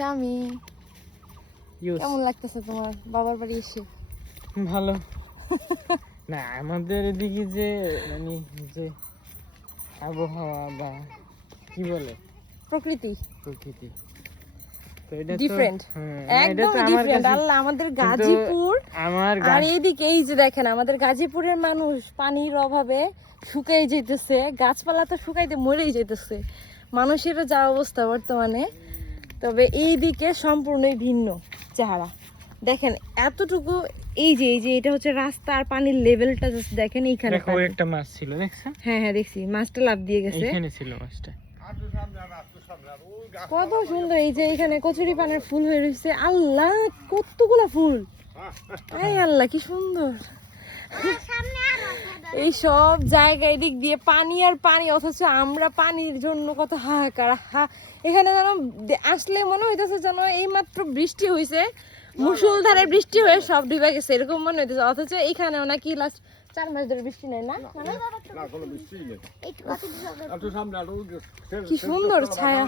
স্বামী ইউজ কেমন লাগতেছে তোমার? বাবার বাড়ি এসে? ভালো। না আমাদের এদিকে যে মানে যে আবহাওয়া বা কি বলে? প্রকৃতি। প্রকৃতি. হ্যাঁ, আমাদের গাজীপুরের মানুষ পানির অভাবে শুকাই যেতেছে গাছপালা তো শুকাইতে মরেই যেতেছে মানুষেরও যা অবস্থা বর্তমানে। তবে এই দিকে সম্পূর্ণই ভিন্ন চেহারা। দেখেন এতটুকু এই যে এই যে এটা হচ্ছে রাস্তা আর পানির লেভেলটা জাস্ট দেখেন এইখানে দেখো একটা মাছ ছিল দেখছেন হ্যাঁ হ্যাঁ দেখছি। মাছটা লাভ দিয়ে গেছে। এইখানে ছিল মাছটা। কত সুন্দর এই যে এখানে কচুরি পানের ফুল হয়ে রয়েছে। আল্লাহ কতগুলা ফুল! আল্লাহ কি সুন্দর! এই সব জায়গায় দিক দিয়ে পানি আর পানি অথচ আমরা পানির জন্য কত হাহাকার হা এখানে যেন আসলে মনে হইতেছে যেন এই মাত্র বৃষ্টি হয়েছে মুসুলধারে বৃষ্টি হয়ে সব ডুবে গেছে এরকম মনে হইতেছে অথচ এখানেও নাকি লাস্ট চার মাস ধরে বৃষ্টি নেই না মানে কি সুন্দর ছায়া